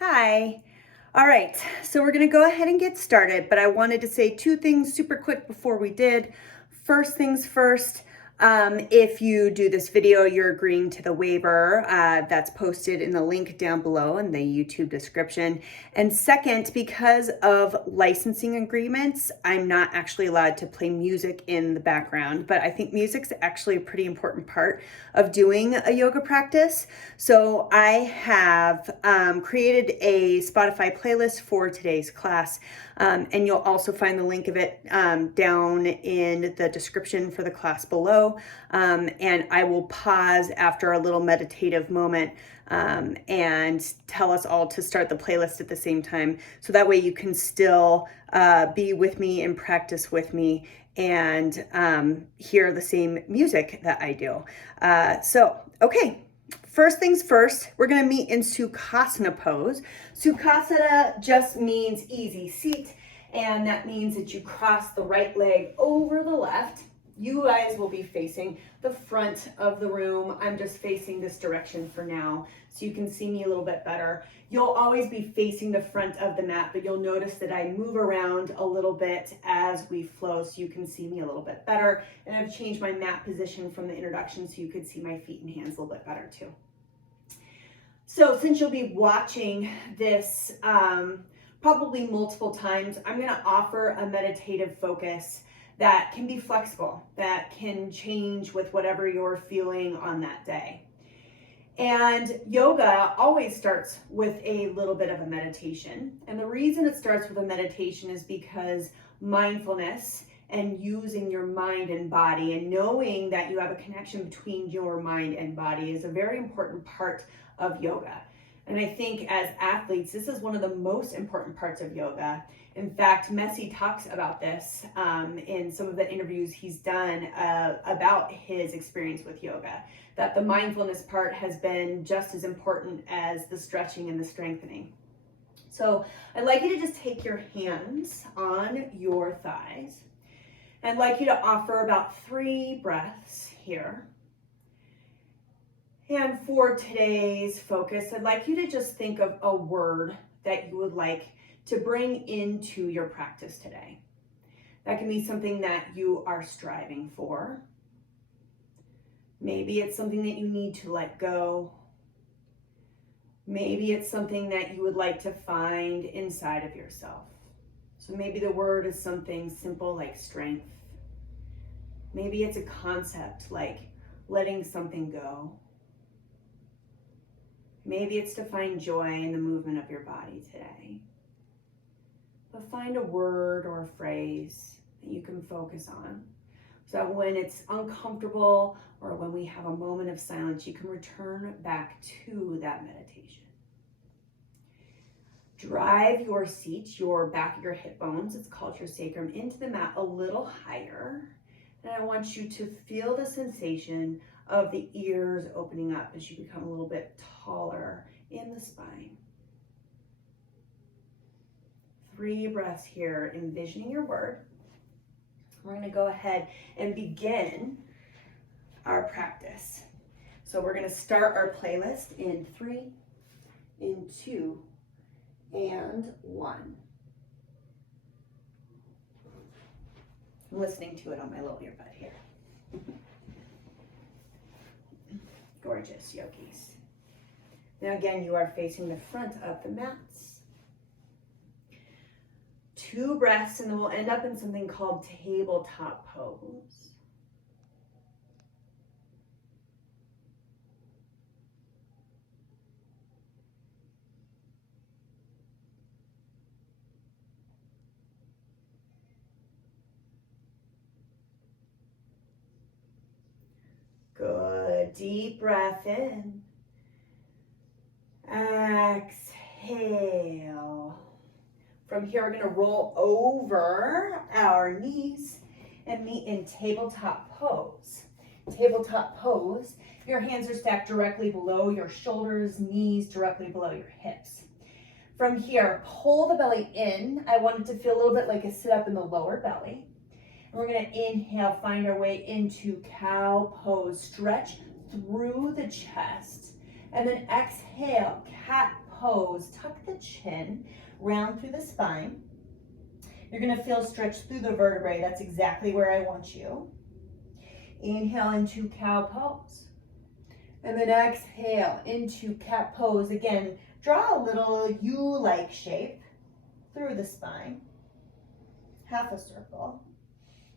Hi. All right, so we're gonna go ahead and get started, but I wanted to say two things super quick before we did. First things first, if you do this video, you're agreeing to the waiver that's posted in the link down below in the YouTube description. And second, because of licensing agreements, I'm not actually allowed to play music in the background, but I think music's actually a pretty important part of doing a yoga practice. So I have created a Spotify playlist for today's class, and you'll also find the link of it down in the description for the class below. And I will pause after a little meditative moment and tell us all to start the playlist at the same time. So that way you can still be with me and practice with me and hear the same music that I do. Okay. First things first, we're going to meet in Sukhasana pose. Sukhasana just means easy seat, and that means that you cross the right leg over the left. You guys will be facing the front of the room. I'm just facing this direction for now, so you can see me a little bit better. You'll always be facing the front of the mat, but you'll notice that I move around a little bit as we flow so you can see me a little bit better. And I've changed my mat position from the introduction so you could see my feet and hands a little bit better too. So since you'll be watching this probably multiple times, I'm going to offer a meditative focus that can be flexible, that can change with whatever you're feeling on that day. And yoga always starts with a little bit of a meditation. And the reason it starts with a meditation is because mindfulness and using your mind and body and knowing that you have a connection between your mind and body is a very important part of yoga. And I think as athletes, this is one of the most important parts of yoga. In fact, Messi talks about this in some of the interviews he's done about his experience with yoga, that the mindfulness part has been just as important as the stretching and the strengthening. So I'd like you to just take your hands on your thighs. I'd like you to offer about 3 breaths here. And for today's focus, I'd like you to just think of a word that you would like to bring into your practice today. That can be something that you are striving for. Maybe it's something that you need to let go. Maybe it's something that you would like to find inside of yourself. So maybe the word is something simple like strength. Maybe it's a concept like letting something go. Maybe it's to find joy in the movement of your body today. But find a word or a phrase that you can focus on, so that when it's uncomfortable or when we have a moment of silence, you can return back to that meditation. Drive your seat, your back of your hip bones, it's called your sacrum, into the mat a little higher. And I want you to feel the sensation of the ears opening up as you become a little bit taller in the spine. 3 breaths here, envisioning your word. We're going to go ahead and begin our practice. So we're going to start our playlist in 3, in 2, and 1. I'm listening to it on my little earbud here. Gorgeous yogis. Now again, you are facing the front of the mats. 2 breaths and then we'll end up in something called tabletop pose. Good, deep breath in. Exhale. From here, we're gonna roll over our knees and meet in tabletop pose. Tabletop pose, your hands are stacked directly below your shoulders, knees directly below your hips. From here, pull the belly in. I want it to feel a little bit like a sit up in the lower belly. And we're gonna inhale, find our way into cow pose. Stretch through the chest. And then exhale, cat pose, tuck the chin, round through the spine. You're gonna feel stretch through the vertebrae. That's exactly where I want you. Inhale into cow pose. And then exhale into cat pose. Again, draw a little U-like shape through the spine. Half a circle.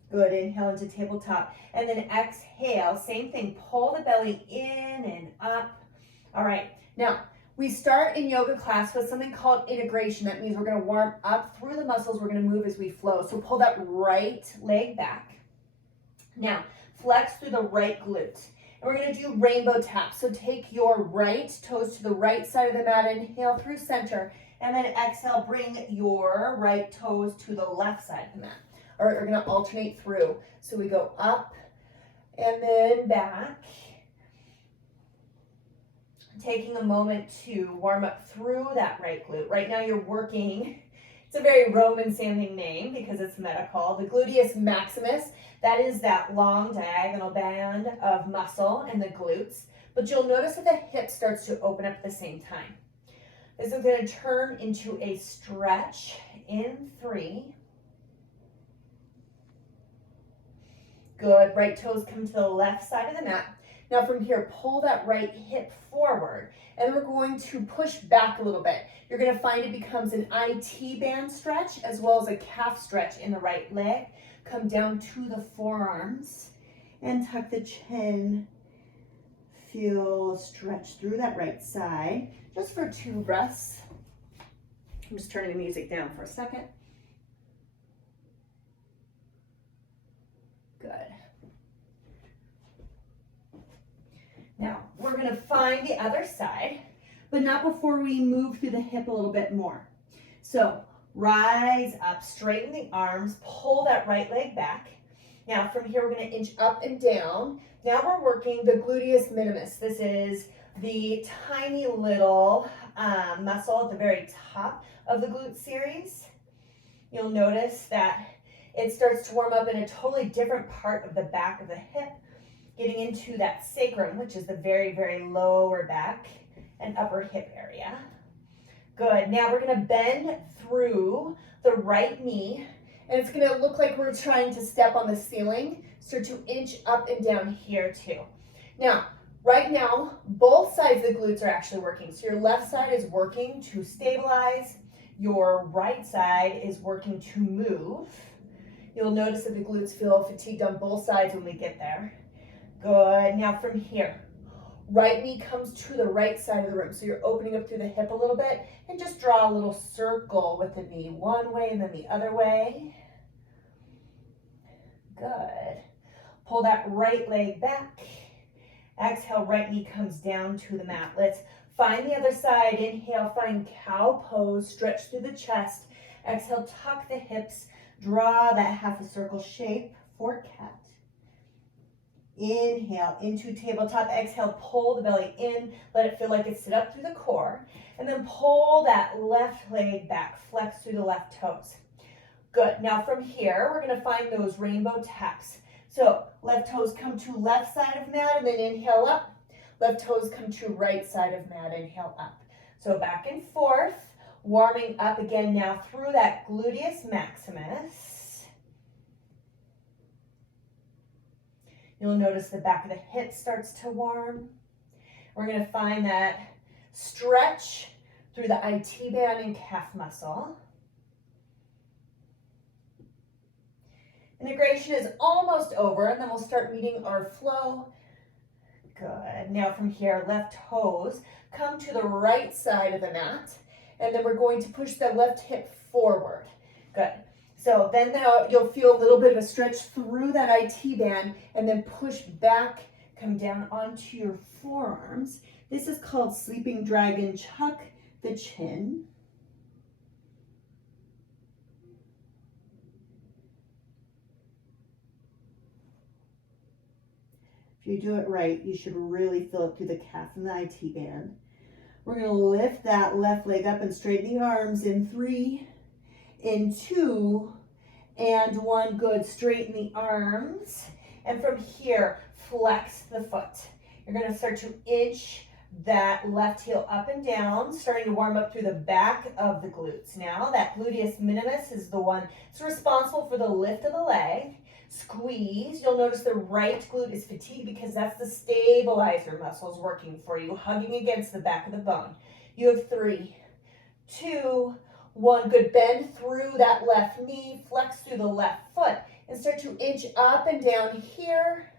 Good, inhale into tabletop. And then exhale, same thing, pull the belly in and up. All right, now we start in yoga class with something called integration. That means we're gonna warm up through the muscles. We're gonna move as we flow. So pull that right leg back. Now, flex through the right glute. And we're gonna do rainbow taps. So take your right toes to the right side of the mat, inhale through center, and then exhale, bring your right toes to the left side of the mat. All right, we're gonna alternate through. So we go up and then back. Taking a moment to warm up through that right glute. Right now you're working, it's a very Roman sounding name because it's medical, the gluteus maximus. That is that long diagonal band of muscle in the glutes. But you'll notice that the hip starts to open up at the same time. This is going to turn into a stretch in 3. Good, right toes come to the left side of the mat. Now from here, pull that right hip forward, and we're going to push back a little bit. You're gonna find it becomes an IT band stretch as well as a calf stretch in the right leg. Come down to the forearms and tuck the chin. Feel stretch through that right side, just for 2 breaths. I'm just turning the music down for a second. Good. Now, we're gonna find the other side, but not before we move through the hip a little bit more. So, rise up, straighten the arms, pull that right leg back. Now, from here, we're gonna inch up and down. Now we're working the gluteus minimus. This is the tiny little muscle at the very top of the glute series. You'll notice that it starts to warm up in a totally different part of the back of the hip, getting into that sacrum, which is the very, very lower back and upper hip area. Good, now we're gonna bend through the right knee, and it's gonna look like we're trying to step on the ceiling. Start to inch up and down here too. Now, right now, both sides of the glutes are actually working. So your left side is working to stabilize, your right side is working to move. You'll notice that the glutes feel fatigued on both sides when we get there. Good, now from here, right knee comes to the right side of the room. So you're opening up through the hip a little bit and just draw a little circle with the knee one way and then the other way. Good. Pull that right leg back. Exhale, right knee comes down to the mat. Let's find the other side. Inhale, find cow pose, stretch through the chest. Exhale, tuck the hips, draw that half a circle shape for cat. Inhale into tabletop. Exhale, pull the belly in. Let it feel like it's sit up through the core. And then pull that left leg back. Flex through the left toes. Good. Now from here, we're going to find those rainbow taps. So left toes come to left side of mat and then inhale up. Left toes come to right side of mat, inhale up. So back and forth, warming up again now through that gluteus maximus. You'll notice the back of the hip starts to warm. We're going to find that stretch through the IT band and calf muscle. Integration is almost over, and then we'll start meeting our flow. Good. Now from here, left toes come to the right side of the mat, and then we're going to push the left hip forward. Good. So then now you'll feel a little bit of a stretch through that IT band, and then push back, come down onto your forearms. This is called sleeping dragon. Chuck the chin. If you do it right, you should really feel it through the calf and the IT band. We're going to lift that left leg up and straighten the arms in 3, in 2, and 1. Good. Straighten the arms. And from here, flex the foot. You're going to start to inch that left heel up and down, starting to warm up through the back of the glutes. Now that gluteus minimus is the one that's responsible for the lift of the leg. Squeeze. You'll notice the right glute is fatigued because that's the stabilizer muscles working for you, hugging against the back of the bone. You have 3, 2, 1. Good. Bend through that left knee, flex through the left foot, and start to inch up and down here.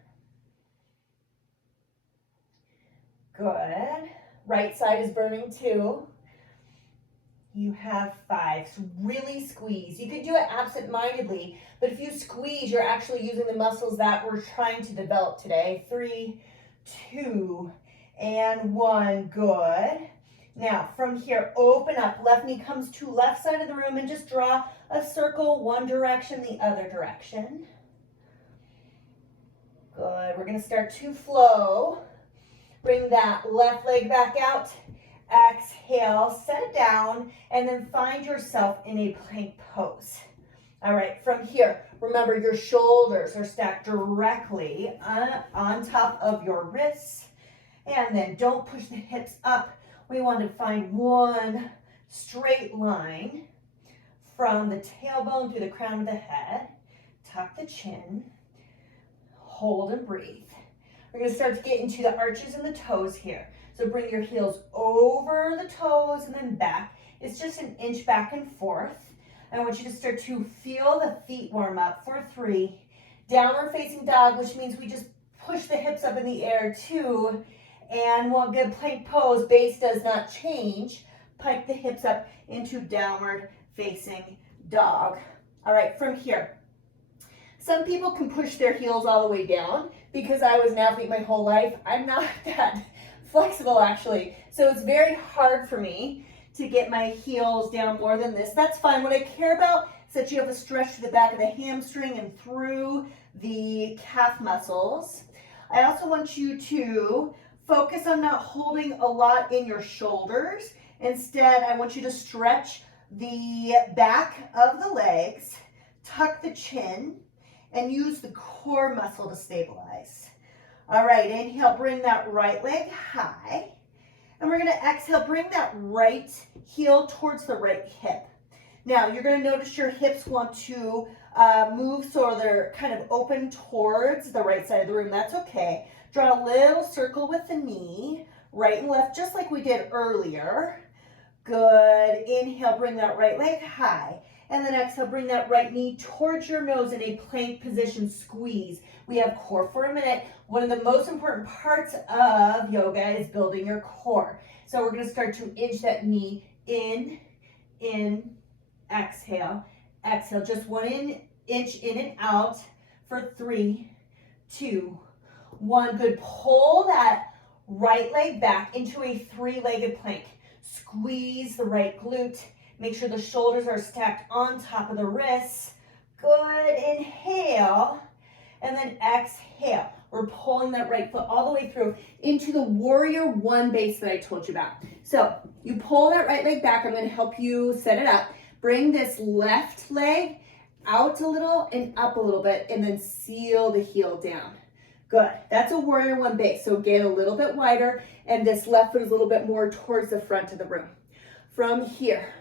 Good. Right side is burning too. You have 5. So really squeeze. You could do it absent-mindedly, but if you squeeze, you're actually using the muscles that we're trying to develop today. 3, 2, and 1. Good. Now, from here, open up. Left knee comes to left side of the room and just draw a circle one direction, the other direction. Good. We're going to start to flow. Bring that left leg back out. Exhale, set it down, and then find yourself in a plank pose. All right, from here, remember your shoulders are stacked directly on top of your wrists, and then don't push the hips up. We want to find one straight line from the tailbone through the crown of the head. Tuck the chin, hold and breathe. We're going to start to get into the arches and the toes here. So bring your heels over the toes and then back. It's just an inch back and forth. I want you to start to feel the feet warm up for 3. Downward facing dog, which means we just push the hips up in the air 2. And we'll get plank pose. Base does not change. Pike the hips up into downward facing dog. All right, from here. Some people can push their heels all the way down. Because I was an athlete my whole life, I'm not that flexible actually. So it's very hard for me to get my heels down more than this. That's fine. What I care about is that you have a stretch to the back of the hamstring and through the calf muscles. I also want you to focus on not holding a lot in your shoulders. Instead, I want you to stretch the back of the legs, tuck the chin, and use the core muscle to stabilize. All right, inhale, bring that right leg high. And we're gonna exhale, bring that right heel towards the right hip. Now, you're gonna notice your hips want to move so they're kind of open towards the right side of the room. That's okay. Draw a little circle with the knee, right and left, just like we did earlier. Good. Inhale, bring that right leg high. And then exhale, bring that right knee towards your nose in a plank position, squeeze. We have core for a minute. One of the most important parts of yoga is building your core. So we're gonna start to inch that knee in, exhale, exhale. Just 1 inch in and out for 3, 2, 1. Good. Pull that right leg back into a 3-legged plank. Squeeze the right glute. Make sure the shoulders are stacked on top of the wrists. Good. Inhale. And then exhale. We're pulling that right foot all the way through into the warrior 1 base that I told you about. So you pull that right leg back. I'm going to help you set it up. Bring this left leg out a little and up a little bit, and then seal the heel down. Good. That's a warrior 1 base. So again, a little bit wider, and this left foot is a little bit more towards the front of the room. From here,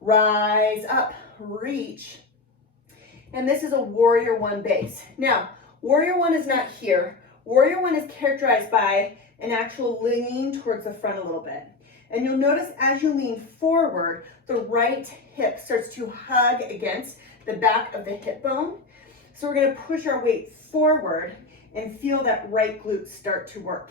rise up, reach. And this is a warrior 1 base. Now, warrior 1 is not here. Warrior 1 is characterized by an actual lean towards the front a little bit. And you'll notice as you lean forward, the right hip starts to hug against the back of the hip bone. So we're going to push our weight forward and feel that right glute start to work.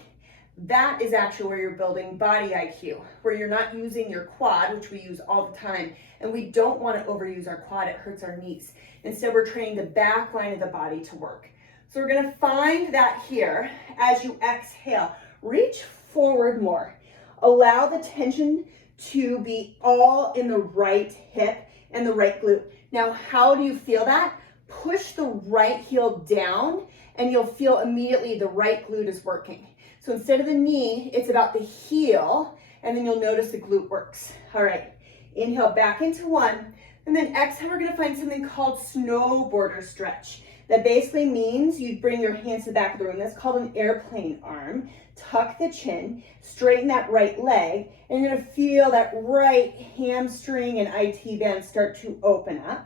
That is actually where you're building body IQ, where you're not using your quad, which we use all the time, and we don't want to overuse our quad. It hurts our knees. Instead, we're training the back line of the body to work. So we're going to find that here as you exhale. Reach forward more. Allow the tension to be all in the right hip and the right glute. Now, how do you feel that? Push the right heel down, and you'll feel immediately the right glute is working. So instead of the knee, it's about the heel, and then you'll notice the glute works. All right, inhale back into 1, and then exhale, we're gonna find something called snowboarder stretch. That basically means you bring your hands to the back of the room. That's called an airplane arm. Tuck the chin, straighten that right leg, and you're gonna feel that right hamstring and IT band start to open up.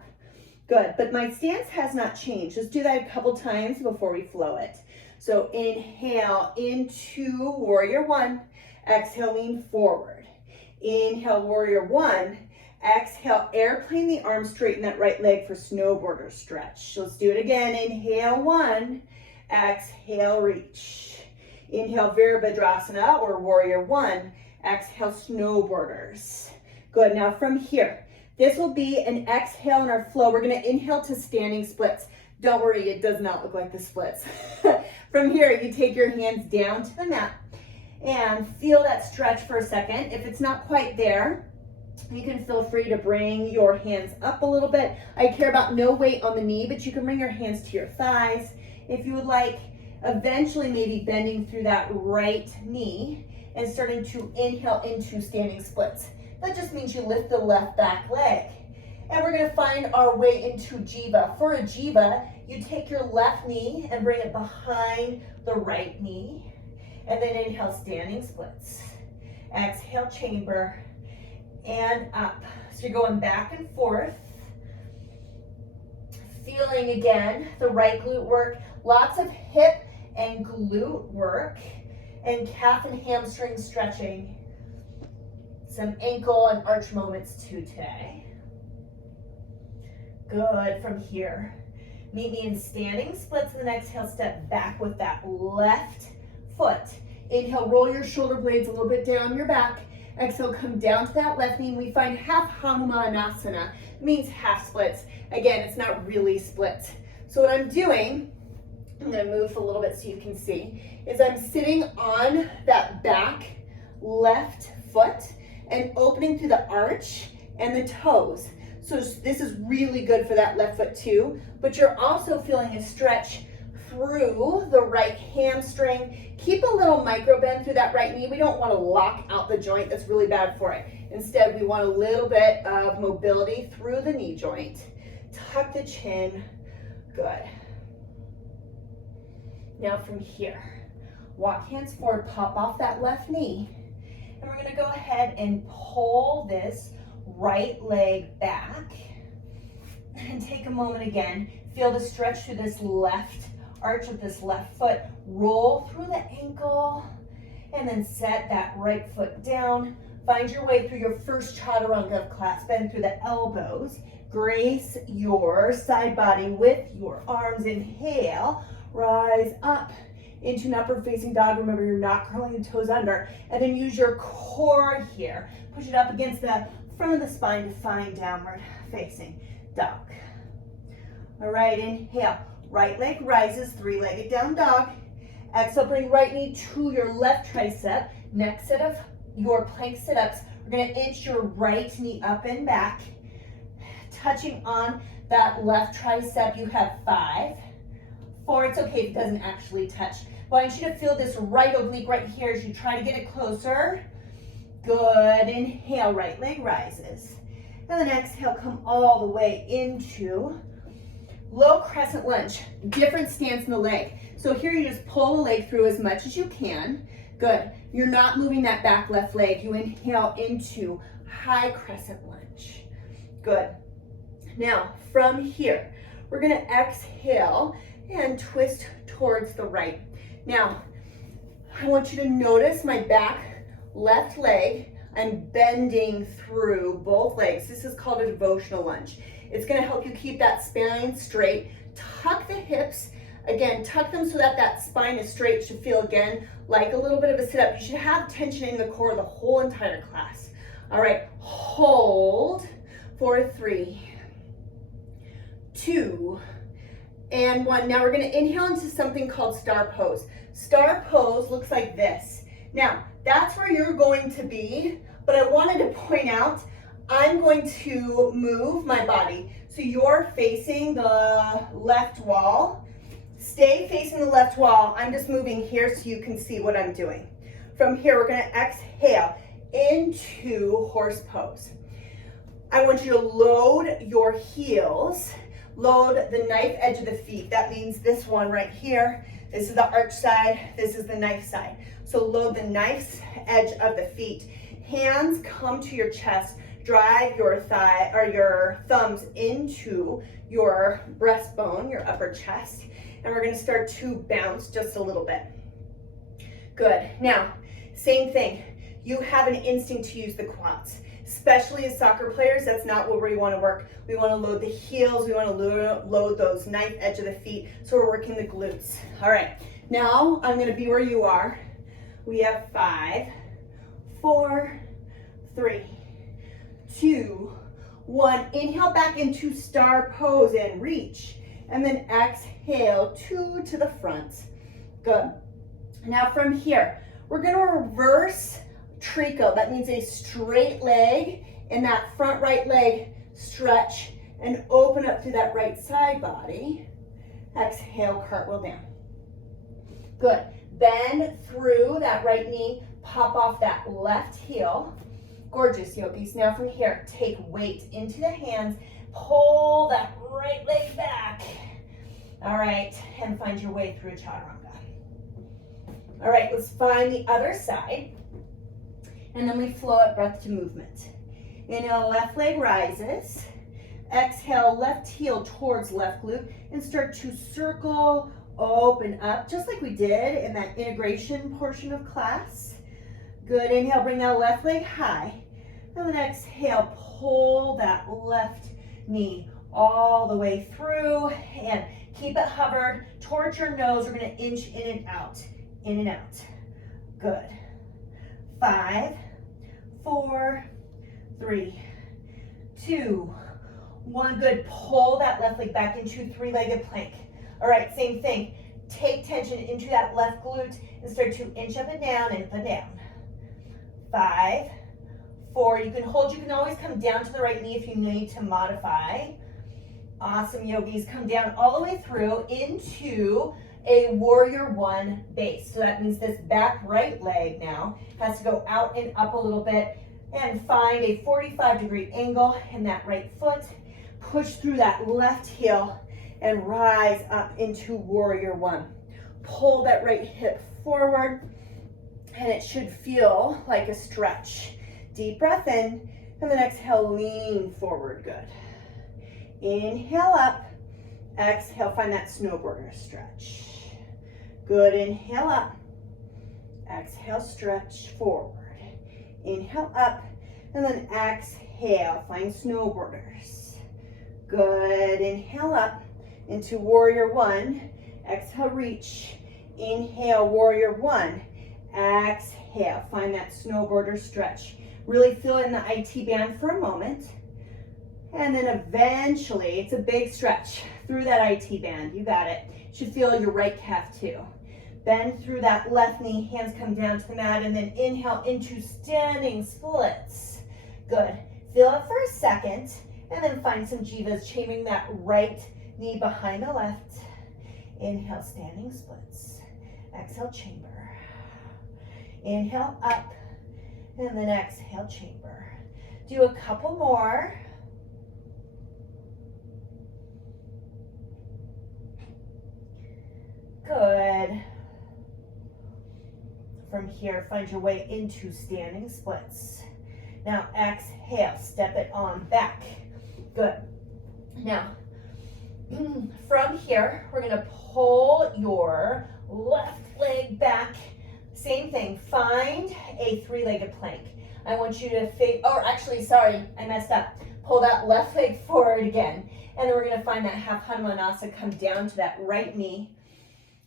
Good, but my stance has not changed. Just do that a couple times before we flow it. So inhale into warrior one, exhale, lean forward. Inhale, warrior one, exhale, airplane the arm, straighten that right leg for snowboarder stretch. Let's do it again. Inhale one, exhale, reach. Inhale, Virabhadrasana or warrior one, exhale, snowboarders. Good, now from here, this will be an exhale in our flow. We're gonna inhale to standing splits. Don't worry, it does not look like the splits. From here, you take your hands down to the mat and feel that stretch for a second. If it's not quite there, you can feel free to bring your hands up a little bit. I care about no weight on the knee, but you can bring your hands to your thighs. If you would like, eventually maybe bending through that right knee and starting to inhale into standing splits. That just means you lift the left back leg. And we're gonna find our way into Jiva. For a Jiva, you take your left knee and bring it behind the right knee. And then inhale, standing splits. Exhale, chamber, and up. So you're going back and forth. Feeling again, the right glute work. Lots of hip and glute work. And calf and hamstring stretching. Some ankle and arch moments too today. Good, from here. Meet me in standing splits, and then exhale, step back with that left foot. Inhale, roll your shoulder blades a little bit down your back. Exhale, come down to that left knee, and we find half Hanumanasana. It means half splits. Again, it's not really splits. So what I'm doing, I'm gonna move a little bit so you can see, is I'm sitting on that back left foot and opening through the arch and the toes. So this is really good for that left foot too, but you're also feeling a stretch through the right hamstring. Keep a little micro bend through that right knee. We don't want to lock out the joint. That's really bad for it. Instead, we want a little bit of mobility through the knee joint. Tuck the chin. Good. Now from here, walk hands forward, pop off that left knee. And we're gonna go ahead and pull this right leg back. And take a moment again. Feel the stretch through this left arch of this left foot. Roll through the ankle and then set that right foot down. Find your way through your first chaturanga of class. Bend through the elbows. Grace your side body with your arms. Inhale, rise up into an upward facing dog. Remember, you're not curling the toes under. And then use your core here. Push it up against the front of the spine to find downward facing dog. All right, inhale. Right leg rises, three-legged down dog. Exhale, bring right knee to your left tricep. Next set of your plank sit-ups. We're gonna inch your right knee up and back. Touching on that left tricep, you have 5, 4, it's okay if it doesn't actually touch. I want you to feel this right oblique right here as you try to get it closer. Good, inhale, right leg rises. And then exhale, come all the way into low crescent lunge. Different stance in the leg. So here you just pull the leg through as much as you can. Good, you're not moving that back left leg. You inhale into high crescent lunge. Good. Now, from here, we're gonna exhale and twist towards the right. Now, I want you to notice my back left leg. I'm bending through both legs. This is called a devotional lunge. It's gonna help you keep that spine straight. Tuck the hips. Again, tuck them so that that spine is straight. It should feel, again, like a little bit of a sit-up. You should have tension in the core the whole entire class. All right, hold for 3, 2, and 1. Now we're gonna inhale into something called star pose. Star pose looks like this. Now, that's where you're going to be, but I wanted to point out, I'm going to move my body. So you're facing the left wall. Stay facing the left wall. I'm just moving here so you can see what I'm doing. From here, we're gonna exhale into horse pose. I want you to load your heels load the knife edge of the feet. That means this one right here. This is the arch side, this is the knife side. So load the knife's edge of the feet. Hands come to your chest. Drive your thigh or your thumbs into your breastbone, your upper chest. And we're gonna start to bounce just a little bit. Good. Now, same thing. You have an instinct to use the quads. Especially as soccer players, that's not where we want to work. We want to load the heels. We want to load those knife edge of the feet. So we're working the glutes. All right. Now I'm going to be where you are. We have 5, 4, 3, 2, 1. Inhale back into star pose and reach. And then exhale, 2 to the front. Good. Now from here, we're going to reverse trico. That means a straight leg, and that front right leg stretch and open up through that right side body. Exhale, cartwheel down. Good. Bend through that right knee, pop off that left heel. Gorgeous, yogis. Now from here, take weight into the hands, pull that right leg back. All right, and find your way through chaturanga. All right, let's find the other side. And then we flow it breath to movement. Inhale, left leg rises. Exhale, left heel towards left glute and start to circle, open up, just like we did in that integration portion of class. Good, inhale, bring that left leg high. And then exhale, pull that left knee all the way through and keep it hovered towards your nose. We're gonna inch in and out, in and out. Good. 5, 4, 3, 2, 1. Good. Pull that left leg back into three-legged plank. All right, same thing. Take tension into that left glute and start to inch up and down, and up and down. 5, 4. You can hold. You can always come down to the right knee if you need to modify. Awesome, yogis. Come down all the way through into a warrior one base. So that means this back right leg now has to go out and up a little bit and find a 45-degree angle in that right foot. Push through that left heel and rise up into warrior one. Pull that right hip forward and it should feel like a stretch. Deep breath in and then exhale, lean forward. Good. Inhale up, exhale, find that snowboarder stretch. Good, inhale up, exhale, stretch forward. Inhale up, and then exhale, find snowboarders. Good, inhale up into warrior one. Exhale, reach. Inhale, warrior one. Exhale, find that snowboarder stretch. Really feel in the IT band for a moment. And then eventually, it's a big stretch through that IT band. You got it. Should feel your right calf too. Bend through that left knee, hands come down to the mat, and then inhale into standing splits. Good. Feel it for a second, and then find some jivas, chaining that right knee behind the left. Inhale, standing splits. Exhale, chamber. Inhale, up, and then exhale, chamber. Do a couple more. Good. From here, find your way into standing splits. Now exhale, step it on back. Good. Now, from here, we're gonna pull your left leg back. Same thing, find a three-legged plank. I want you to I messed up. Pull that left leg forward again. And then we're gonna find that half Hanumanasa, come down to that right knee.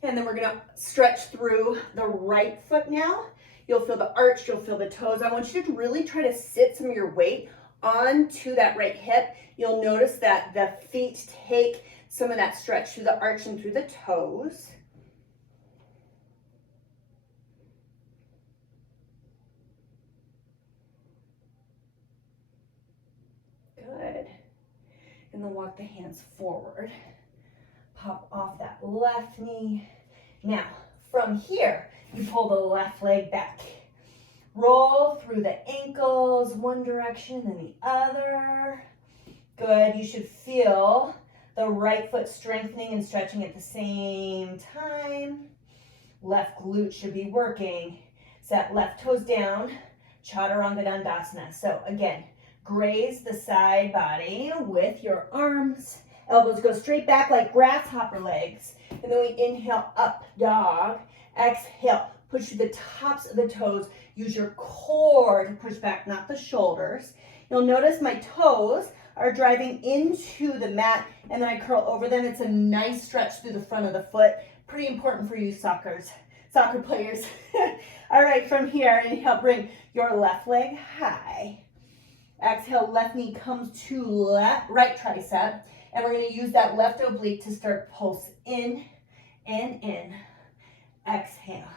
And then we're gonna stretch through the right foot now. You'll feel the arch, you'll feel the toes. I want you to really try to sit some of your weight onto that right hip. You'll notice that the feet take some of that stretch through the arch and through the toes. Good. And then walk the hands forward. Pop off that left knee. Now, from here, you pull the left leg back. Roll through the ankles, one direction, then the other. Good, you should feel The right foot strengthening and stretching at the same time. Left glute should be working. Set left toes down, chaturanga dandasana. So again, graze the side body with your arms. Elbows go straight back like grasshopper legs. And then we inhale up, dog. Exhale, push through the tops of the toes. Use your core to push back, not the shoulders. You'll notice my toes are driving into the mat, and then I curl over them. It's a nice stretch through the front of the foot. Pretty important for you soccer players. All right, from here, inhale, bring your left leg high. Exhale, left knee comes to right tricep, and we're going to use that left oblique to start pulse in and in. Exhale,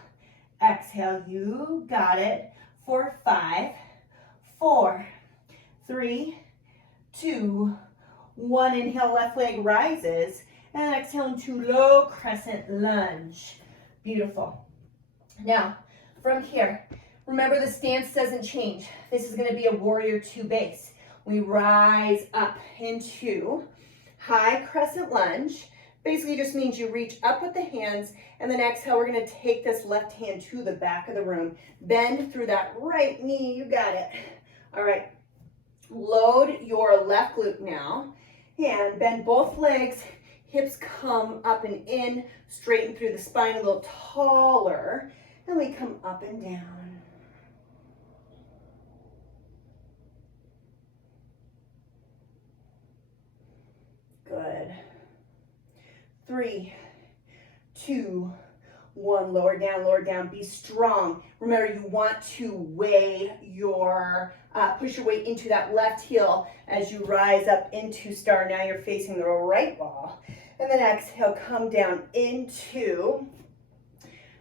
exhale, you got it. For 5, 4, 3, 2, 1. Inhale, left leg rises, and exhale into low crescent lunge. Beautiful. Now, from here, remember the stance doesn't change. This is going to be a warrior 2 base. We rise up into high crescent lunge. Basically just means you reach up with the hands, and then exhale, we're going to take this left hand to the back of the room. Bend through that right knee. You got it. All right. Load your left glute now, and bend both legs. Hips come up and in, straighten through the spine a little taller, and we come up and down. Good. 3, 2, 1. Lower down, be strong. Remember, you want to weigh your, push your weight into that left heel as you rise up into star. Now you're facing the right wall. And then exhale, come down into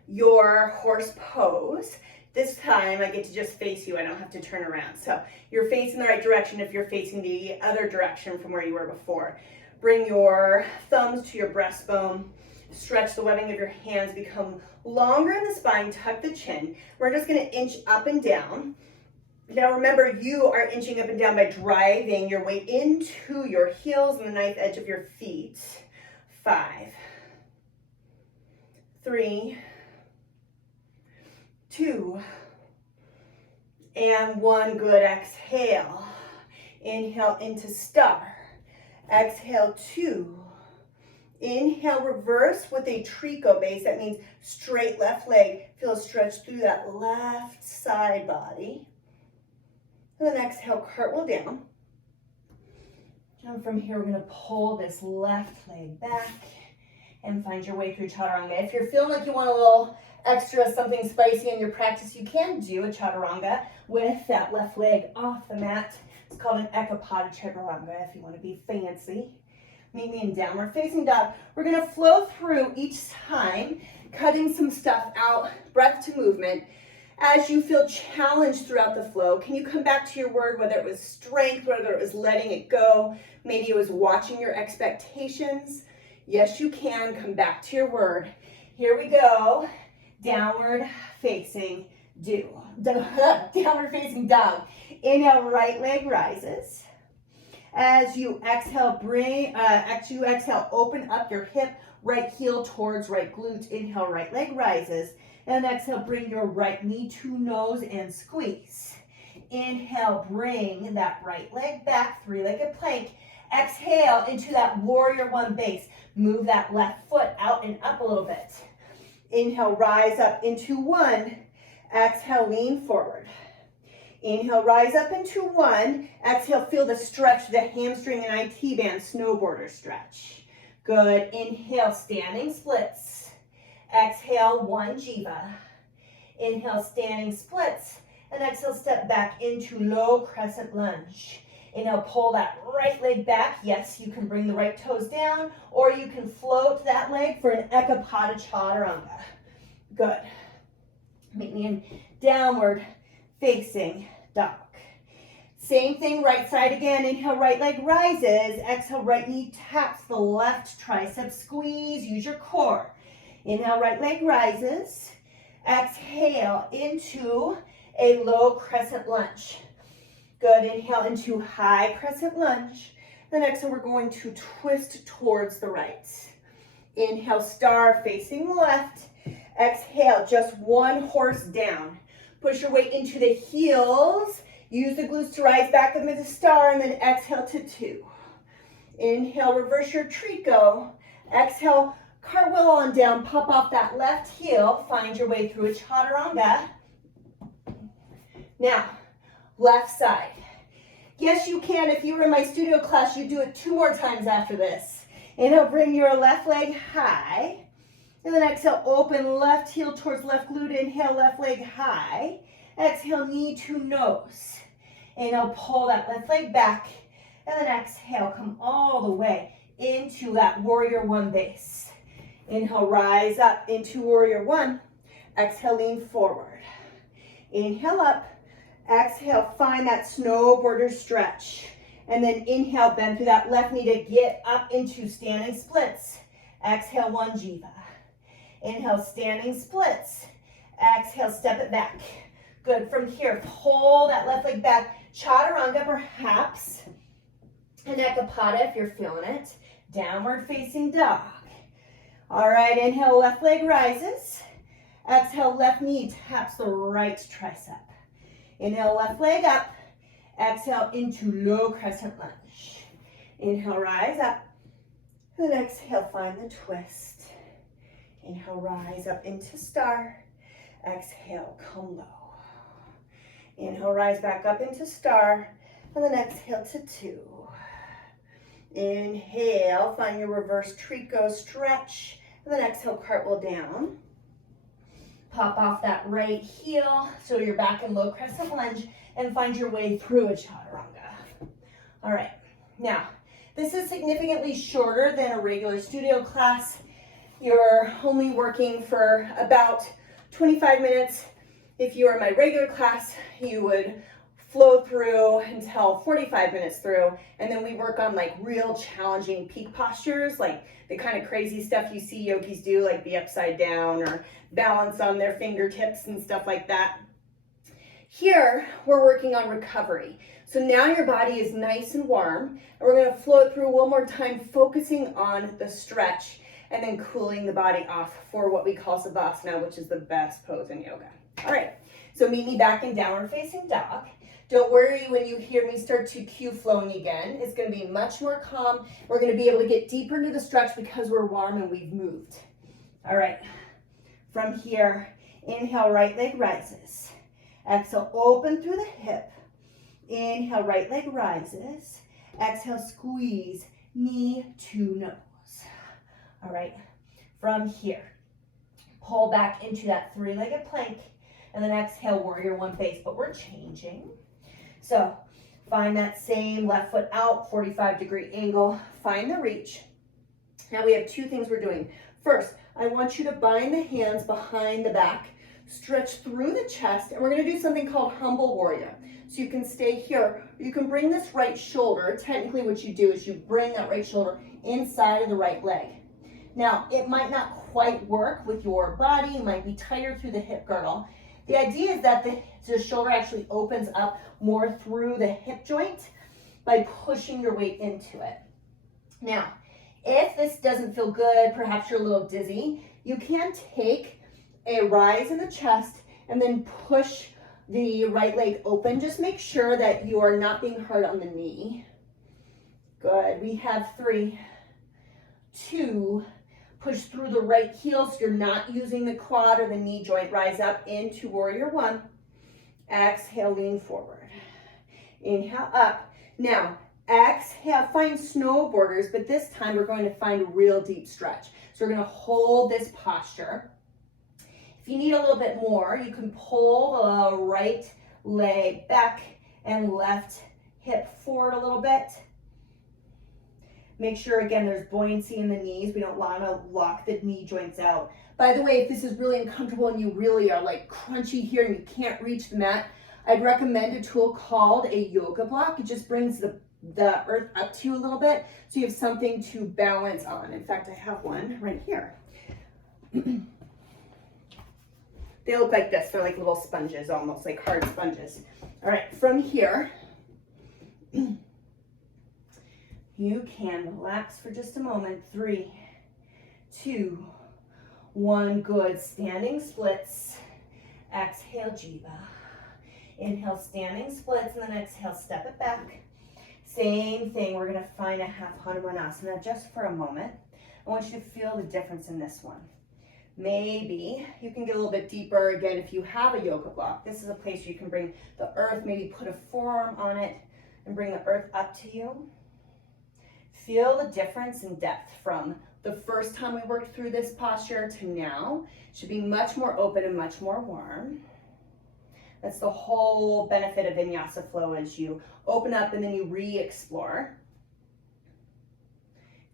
your horse pose. This time I get to just face you. I don't have to turn around. So you're facing the right direction if you're facing the other direction from where you were before. Bring your thumbs to your breastbone. Stretch the webbing of your hands, become longer in the spine, tuck the chin. We're just going to inch up and down. Now remember, you are inching up and down by driving your weight into your heels and the knife edge of your feet. 5, 3, 2, and 1. Good. Exhale. Inhale into star. Exhale, 2. Inhale, reverse with a trico base. That means straight left leg. Feel a stretch through that left side body. And then exhale, cartwheel down. And from here, we're going to pull this left leg back and find your way through chaturanga. If you're feeling like you want a little extra something spicy in your practice, you can do a chaturanga with that left leg off the mat. It's called an ekapada chaturanga if you want to be fancy. Meet me in downward facing dog. We're going to flow through each time, cutting some stuff out, breath to movement. As you feel challenged throughout the flow, can you come back to your word, whether it was strength, whether it was letting it go, maybe it was watching your expectations? Yes, you can. Come back to your word. Here we go. Downward facing downward facing dog. Inhale, right leg rises. As you exhale, open up your hip, right heel towards right glute. Inhale, right leg rises. And exhale, bring your right knee to nose and squeeze. Inhale, bring that right leg back, 3-legged plank. Exhale into that warrior 1 base. Move that left foot out and up a little bit. Inhale, rise up into 1. Exhale, lean forward. Inhale, rise up into 1. Exhale, feel the stretch, the hamstring and IT band, snowboarder stretch. Good. Inhale, standing splits. Exhale, 1 jiva. Inhale, standing splits. And exhale, step back into low crescent lunge. Inhale, pull that right leg back. Yes, you can bring the right toes down, or you can float that leg for an ekapada chaturanga. Good. Meet me in downward facing dog. Same thing, right side again. Inhale, right leg rises. Exhale, right knee taps the left tricep. Squeeze, use your core. Inhale, right leg rises. Exhale into a low crescent lunge. Good. Inhale into high crescent lunge. The next one, we're going to twist towards the right. Inhale, star facing left. Exhale, just one horse down. Push your weight into the heels. Use the glutes to rise back up into star, and then exhale to 2. Inhale, reverse your trico. Exhale, cartwheel on down, pop off that left heel. Find your way through a chaturanga. Now, left side. Yes, you can. If you were in my studio class, you'd do it 2 more times after this. Inhale, bring your left leg high. And then exhale, open left heel towards left glute. Inhale, left leg high. Exhale, knee to nose. Inhale, pull that left leg back. And then exhale, come all the way into that warrior 1 base. Inhale, rise up into warrior 1. Exhale, lean forward. Inhale up. Exhale, find that snowboarder stretch. And then inhale, bend through that left knee to get up into standing splits. Exhale, 1 jiva. Inhale, standing splits. Exhale, step it back. Good. From here, pull that left leg back. Chaturanga perhaps. Ekapada if you're feeling it. Downward facing dog. All right, inhale, left leg rises. Exhale, left knee taps the right tricep. Inhale, left leg up. Exhale, into low crescent lunge. Inhale, rise up. And exhale, find the twist. Inhale, rise up into star. Exhale, come low. Inhale, rise back up into star. And then exhale to 2. Inhale, find your reverse trico stretch. And then exhale, cartwheel down. Pop off that right heel so you're back in low crescent lunge and find your way through a chaturanga. All right, now this is significantly shorter than a regular studio class. You're only working for about 25 minutes. If you were in my regular class, you would flow through until 45 minutes through, and then we work on like real challenging peak postures, like the kind of crazy stuff you see yogis do, like be upside down or balance on their fingertips and stuff like that. Here, we're working on recovery. So now your body is nice and warm, and we're gonna flow it through one more time, focusing on the stretch and then cooling the body off for what we call Savasana, which is the best pose in yoga. All right, so meet me back in downward facing dog. Don't worry when you hear me start to cue flowing again. It's gonna be much more calm. We're gonna be able to get deeper into the stretch because we're warm and we've moved. All right, from here, inhale, right leg rises. Exhale, open through the hip. Inhale, right leg rises. Exhale, squeeze, knee to nose. All right, from here, pull back into that 3-legged plank, and then exhale, warrior 1 base, but we're changing. So find that same left foot out, 45-degree angle, find the reach. Now we have 2 things we're doing. First, I want you to bind the hands behind the back, stretch through the chest, and we're gonna do something called humble warrior. So you can stay here, you can bring this right shoulder. Technically what you do is you bring that right shoulder inside of the right leg. Now, it might not quite work with your body, it might be tighter through the hip girdle. The idea is that the shoulder actually opens up more through the hip joint by pushing your weight into it. Now, if this doesn't feel good, perhaps you're a little dizzy, you can take a rise in the chest and then push the right leg open. Just make sure that you are not being hard on the knee. Good, we have 3, 2, push through the right heel so you're not using the quad or the knee joint. Rise up into warrior 1. Exhale, lean forward. Inhale up. Now, exhale, find snowboarders, but this time we're going to find a real deep stretch. So we're going to hold this posture. If you need a little bit more, you can pull the right leg back and left hip forward a little bit. Make sure, again, there's buoyancy in the knees. We don't want to lock the knee joints out. By the way, if this is really uncomfortable and you really are like crunchy here and you can't reach the mat, I'd recommend a tool called a yoga block. It just brings the earth up to you a little bit so you have something to balance on. In fact, I have one right here. They look like this. They're like little sponges, almost like hard sponges. All right, from here, You can relax for just a moment. 3, 2, 1. Good. Standing splits. Exhale, jiva. Inhale, standing splits, and then exhale, step it back. Same thing, we're gonna find a half Hanumanasana just for a moment. I want you to feel the difference in this one. Maybe you can get a little bit deeper. Again, if you have a yoga block, this is a place where you can bring the earth, maybe put a forearm on it and bring the earth up to you. Feel the difference in depth from the first time we worked through this posture to now. It should be much more open and much more warm. That's the whole benefit of vinyasa flow, is you open up and then you re-explore.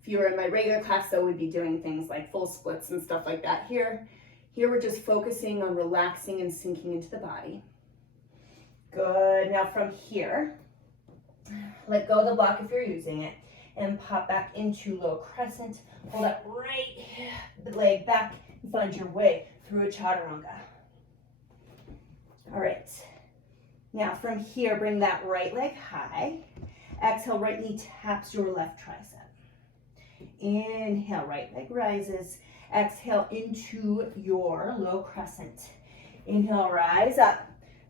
If you were in my regular class, though, we'd be doing things like full splits and stuff like that. Here we're just focusing on relaxing and sinking into the body. Good. Now from here, let go of the block if you're using it, and pop back into low crescent. Pull that right leg back and find your way through a chaturanga. All right. Now from here, bring that right leg high. Exhale, right knee taps your left tricep. Inhale, right leg rises. Exhale into your low crescent. Inhale, rise up.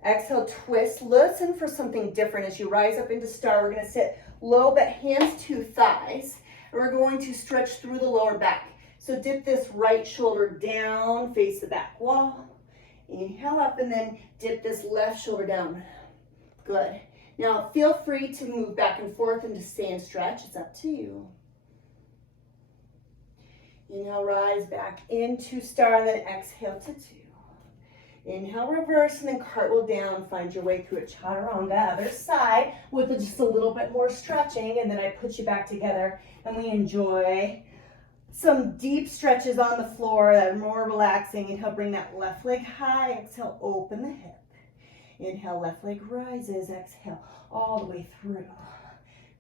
Exhale, twist. Listen for something different as you rise up into star. We're going to sit low, but hands to thighs. And we're going to stretch through the lower back. So dip this right shoulder down, face the back wall. Inhale up, and then dip this left shoulder down. Good. Now feel free to move back and forth and to stay and stretch. It's up to you. Inhale, rise back into star, and then exhale to 2. Inhale, reverse, and then cartwheel down. Find your way through a chaturanga. Other side with just a little bit more stretching, and then I put you back together, and we enjoy some deep stretches on the floor that are more relaxing. Inhale, bring that left leg high. Exhale, open the hip. Inhale, left leg rises. Exhale, all the way through.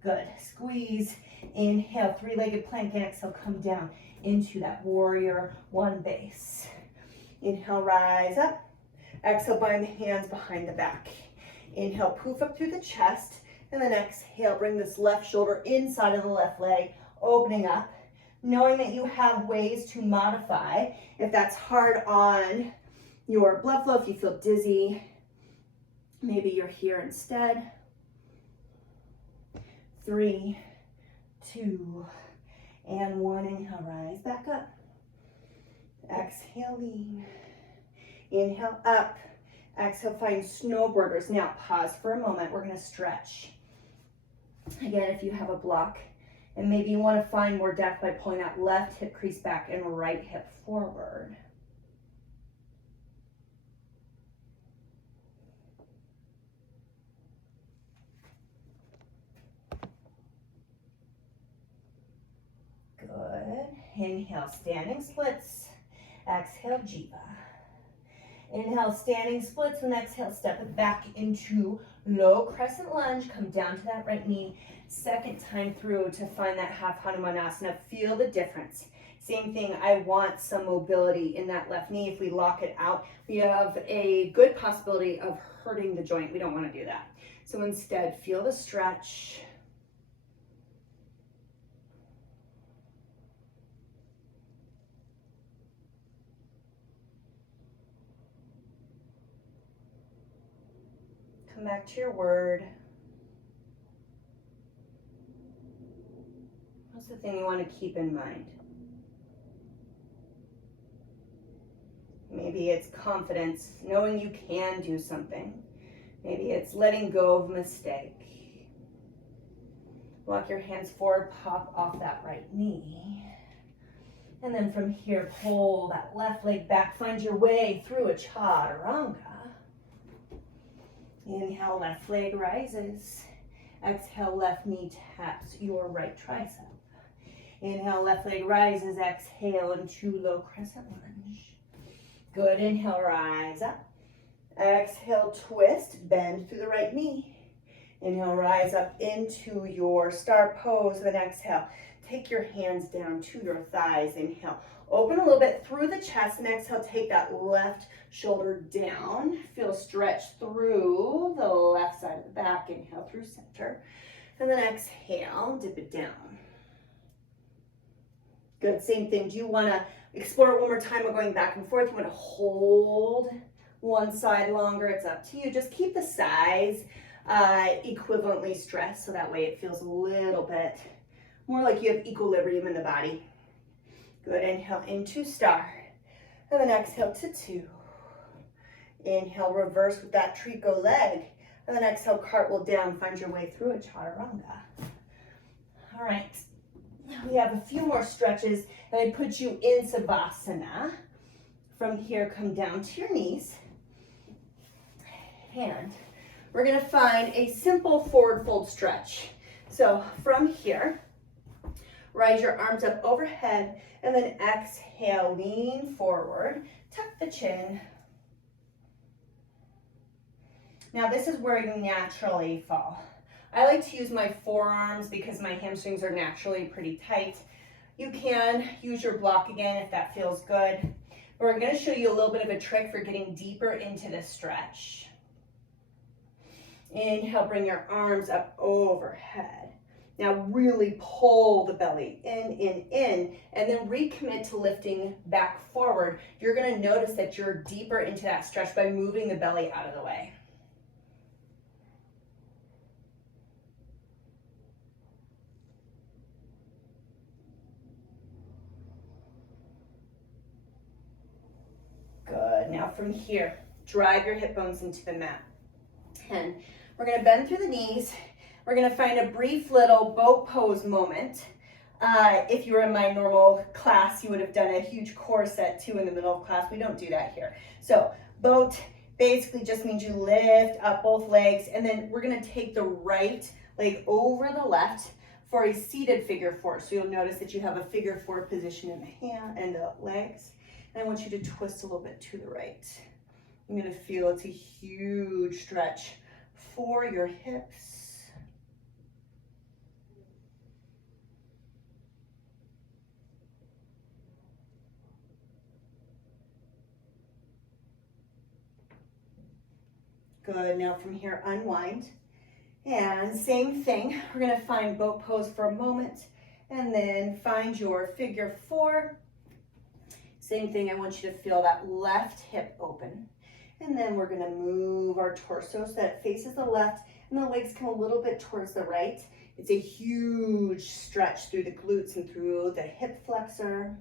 Good. Squeeze. Inhale, 3-legged plank, and exhale, come down into that warrior 1 base. Inhale, rise up. Exhale, bind the hands behind the back. Inhale, poof up through the chest, and then exhale, bring this left shoulder inside of the left leg, opening up, knowing that you have ways to modify. If that's hard on your blood flow, if you feel dizzy, maybe you're here instead. 3, 2, and 1. Inhale, rise back up. Exhale, lean. Inhale, up. Exhale, find snowboarders. Now pause for a moment. We're going to stretch. Again, if you have a block, and maybe you want to find more depth by pulling that left hip crease back and right hip forward. Good. Inhale, standing splits. Exhale, jiva. Inhale, standing splits, and exhale, step it back into low crescent lunge. Come down to that right knee. Second time through to find that half Hanumanasana. Feel the difference. Same thing, I want some mobility in that left knee. If we lock it out, we have a good possibility of hurting the joint. We don't want to do that. So instead, feel the stretch. Come back to your word. What's the thing you want to keep in mind? Maybe it's confidence, knowing you can do something. Maybe it's letting go of a mistake. Walk your hands forward, pop off that right knee. And then from here, pull that left leg back, find your way through a chaturanga. Inhale, left leg rises. Exhale, left knee taps your right tricep. Inhale, left leg rises. Exhale into low crescent lunge. Good. Inhale, rise up. Exhale, twist, bend through the right knee. Inhale, rise up into your star pose. Then exhale, take your hands down to your thighs. Inhale, open a little bit through the chest, and exhale, take that left shoulder down. Feel stretch through the left side of the back. Inhale through center. And then exhale, dip it down. Good, same thing. Do you want to explore it one more time or going back and forth? You want to hold one side longer, it's up to you. Just keep the size equivalently stressed so that way it feels a little bit more like you have equilibrium in the body. Good, inhale into star. And then exhale to 2. Inhale, reverse with that trico leg. And then exhale, cartwheel down, find your way through a chaturanga. All right, we have a few more stretches, and I put you in Savasana. From here, come down to your knees. And we're gonna find a simple forward fold stretch. So from here, rise your arms up overhead, and then exhale, lean forward, tuck the chin. Now this is where you naturally fall. I like to use my forearms because my hamstrings are naturally pretty tight. You can use your block again if that feels good. We're going to show you a little bit of a trick for getting deeper into this stretch. Inhale, bring your arms up overhead. Now really pull the belly in, and then recommit to lifting back forward. You're going to notice that you're deeper into that stretch by moving the belly out of the way. Good. Now from here, drive your hip bones into the mat. And we're going to bend through the knees. We're going to find a brief little boat pose moment. If you were in my normal class, you would have done a huge core set too in the middle of class. We don't do that here. So boat basically just means you lift up both legs, and then we're going to take the right leg over the left for a seated figure 4. So you'll notice that you have a figure 4 position in the hand and the legs. And I want you to twist a little bit to the right. You're going to feel it's a huge stretch for your hips. Good. Now from here, unwind. And same thing. We're going to find boat pose for a moment, and then find your figure 4. Same thing, I want you to feel that left hip open. And then we're gonna move our torso so that it faces the left and the legs come a little bit towards the right. It's a huge stretch through the glutes and through the hip flexor.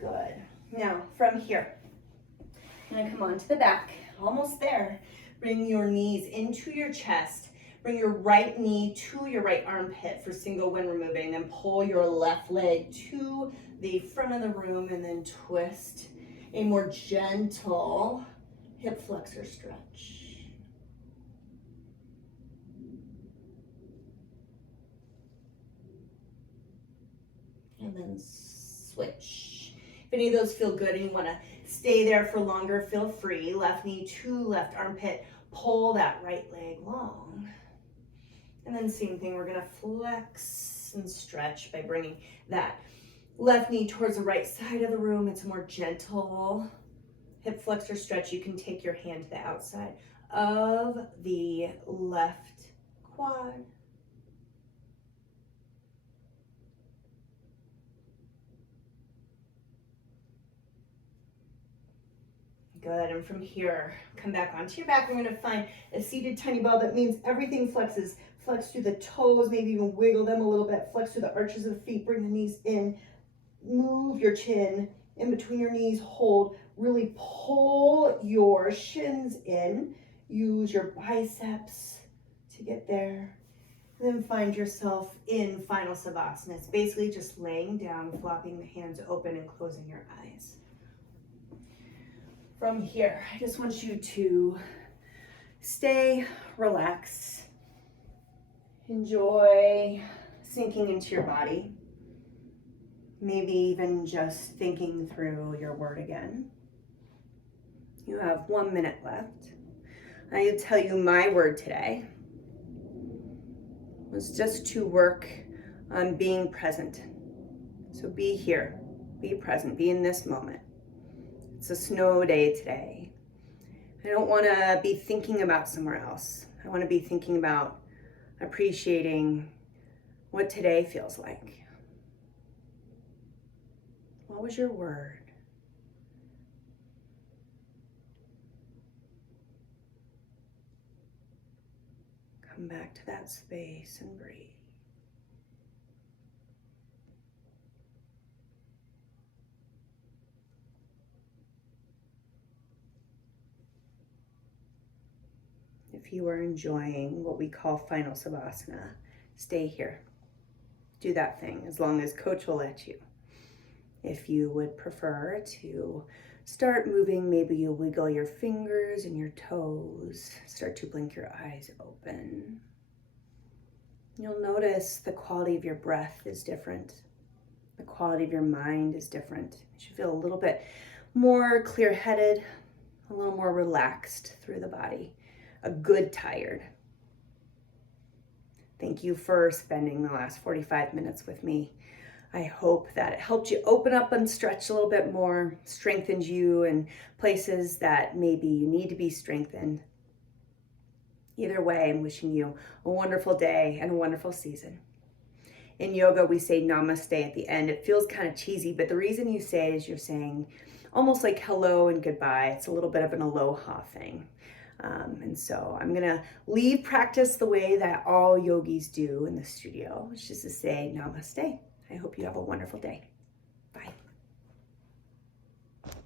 Good. Now, from here, I'm gonna come onto the back, almost there. Bring your knees into your chest. Bring your right knee to your right armpit for single when removing. Then pull your left leg to the front of the room and then twist. A more gentle hip flexor stretch. And then switch. If any of those feel good and you want to stay there for longer, feel free. Left knee to left armpit. Pull that right leg long. And then same thing, we're gonna flex and stretch by bringing that left knee towards the right side of the room. It's a more gentle hip flexor stretch. You can take your hand to the outside of the left quad. Good, and from here, come back onto your back. We're gonna find a seated tiny bow. That means everything flexes. Flex through the toes, maybe even wiggle them a little bit. Flex through the arches of the feet, bring the knees in. Move your chin in between your knees, hold. Really pull your shins in. Use your biceps to get there. And then find yourself in final Savasana. It's basically just laying down, flopping the hands open and closing your eyes. From here, I just want you to stay relaxed. Enjoy sinking into your body. Maybe even just thinking through your word again. You have 1 minute left. I tell you my word today was just to work on being present. So be here Be present, be in this moment. It's a snow day today. I don't want to be thinking about somewhere else. I want to be thinking about appreciating what today feels like. What was your word? Come back to that space and breathe. If you are enjoying what we call final savasana, stay here. Do that thing as long as coach will let you. If you would prefer to start moving, maybe you'll wiggle your fingers and your toes. Start to blink your eyes open. You'll notice the quality of your breath is different. The quality of your mind is different. You should feel a little bit more clear-headed, a little more relaxed through the body. A good tired. Thank you for spending the last 45 minutes with me. I hope that it helped you open up and stretch a little bit more, strengthened you in places that maybe you need to be strengthened. Either way, I'm wishing you a wonderful day and a wonderful season. In yoga, we say namaste at the end. It feels kind of cheesy, but the reason you say it is you're saying almost like hello and goodbye. It's a little bit of an aloha thing. And so I'm going to leave practice the way that all yogis do in the studio, which is to say namaste. I hope you have a wonderful day.